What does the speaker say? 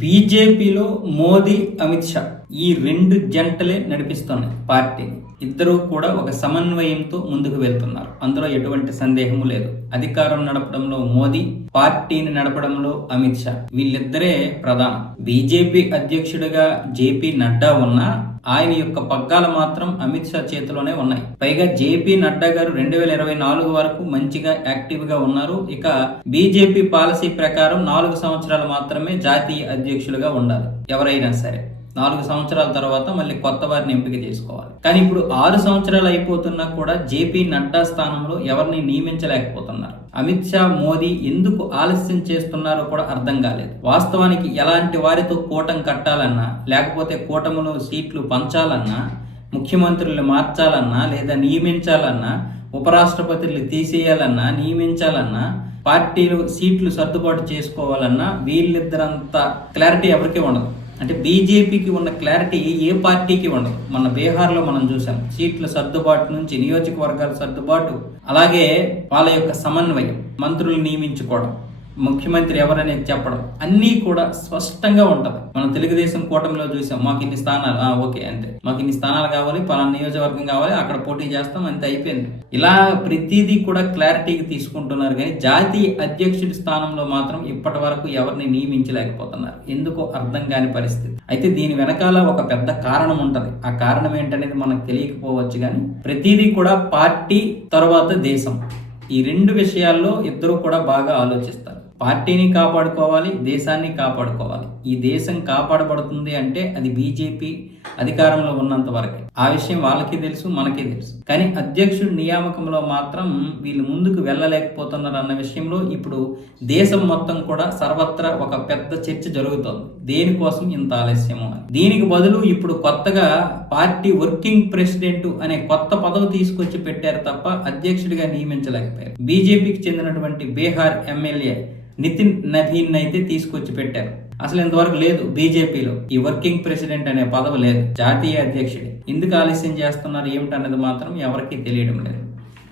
బీజేపీలో మోదీ, అమిత్ షా ఈ రెండు జంటలే నడిపిస్తున్నాయి పార్టీని. ఇద్దరూ కూడా ఒక సమన్వయంతో ముందుకు వెళ్తున్నారు. అందులో ఎటువంటి సందేహము లేదు. అధికారం నడపడంలో మోదీ, పార్టీని నడపడంలో అమిత్ షా, వీళ్ళిద్దరే ప్రధానం. బీజేపీ అధ్యక్షుడిగా జేపీ నడ్డా ఉన్నా ఆయన యొక్క పగ్గాలు మాత్రం అమిత్ షా చేతిలోనే ఉన్నాయి. పైగా జేపీ నడ్డా గారు 2024 వరకు మంచిగా యాక్టివ్ గా ఉన్నారు. ఇక బీజేపీ పాలసీ ప్రకారం 4 సంవత్సరాలు మాత్రమే జాతీయ అధ్యక్షులుగా ఉండాలి ఎవరైనా సరే. 4 సంవత్సరాల తర్వాత మళ్ళీ కొత్త వారిని ఎంపిక చేసుకోవాలి. కానీ ఇప్పుడు 6 సంవత్సరాలు అయిపోతున్నా కూడా జేపీ నడ్డా స్థానంలో ఎవరిని నియమించలేకపోతున్నారు. అమిత్ షా, మోదీ ఎందుకు ఆలస్యం చేస్తున్నారో కూడా అర్థం కాలేదు. వాస్తవానికి ఎలాంటి వారితో కూటమి కట్టాలన్నా, లేకపోతే కూటమిలో సీట్లు పంచాలన్నా, ముఖ్యమంత్రులు మార్చాలన్నా, లేదా నియమించాలన్నా, ఉపరాష్ట్రపతులు తీసేయాలన్నా, నియమించాలన్నా, పార్టీలు సీట్లు సర్దుబాటు చేసుకోవాలన్నా వీళ్ళిద్దరంతా క్లారిటీ ఎవరికీ ఉండదు. అంటే బీజేపీకి ఉన్న క్లారిటీ ఏ పార్టీకి ఉండదు. మన బీహార్లో మనం చూసాం, సీట్ల సర్దుబాటు నుంచి నియోజకవర్గాల సర్దుబాటు, అలాగే వాళ్ళ యొక్క సమన్వయం, మంత్రులు నియమించుకోవడం, ముఖ్యమంత్రి ఎవరనేది చెప్పడం, అన్నీ కూడా స్పష్టంగా ఉంటుంది. మనం తెలుగుదేశం కూటమిలో చూసాం, మాకు ఇన్ని స్థానాలు, ఓకే అంతే, మాకు ఇన్ని స్థానాలు కావాలి, పలానా నియోజకవర్గం కావాలి, అక్కడ పోటీ చేస్తాం, అంతే, అయిపోయింది. ఇలా ప్రతిదీ కూడా క్లారిటీకి తీసుకుంటున్నారు. కానీ జాతీయ అధ్యక్షుడి స్థానంలో మాత్రం ఇప్పటి వరకు ఎవరిని నియమించలేకపోతున్నారు. ఎందుకో అర్థం కాని పరిస్థితి. అయితే దీని వెనకాల ఒక పెద్ద కారణం ఉంటది. ఆ కారణం ఏంటనేది మనకు తెలియకపోవచ్చు, కానీ ప్రతిదీ కూడా పార్టీ తర్వాత దేశం, ఈ రెండు విషయాల్లో ఇద్దరు కూడా బాగా ఆలోచిస్తారు. పార్టీని కాపాడుకోవాలి, దేశాన్ని కాపాడుకోవాలి. ఈ దేశం కాపాడబడుతుంది అంటే అది బీజేపీ అధికారంలో ఉన్నంత వరకే. ఆ విషయం వాళ్ళకి తెలుసు, మనకి తెలుసు. కానీ అధ్యక్షుడి నియామకంలో మాత్రం వీళ్ళు ముందుకు వెళ్ళలేకపోతున్నారు అన్న విషయంలో ఇప్పుడు దేశం మొత్తం కూడా సర్వత్రా ఒక పెద్ద చర్చ జరుగుతోంది. దేనికోసం ఇంత ఆలస్యము అని. దీనికి బదులు ఇప్పుడు కొత్తగా పార్టీ వర్కింగ్ ప్రెసిడెంట్ అనే కొత్త పదవి తీసుకొచ్చి పెట్టారు తప్ప అధ్యక్షుడిగా నియమించలేకపోయారు. బీజేపీకి చెందినటువంటి బీహార్ ఎమ్మెల్యే నితిన్ నవీన్ అయితే తీసుకొచ్చి పెట్టారు. అసలు ఇంతవరకు లేదు బీజేపీలో ఈ వర్కింగ్ ప్రెసిడెంట్ అనే పదవి లేదు. జాతీయ అధ్యక్షుడి ఎందుకు ఆలస్యం చేస్తున్నారు ఏమిటన్నది మాత్రం ఎవరికీ తెలియడం లేదు.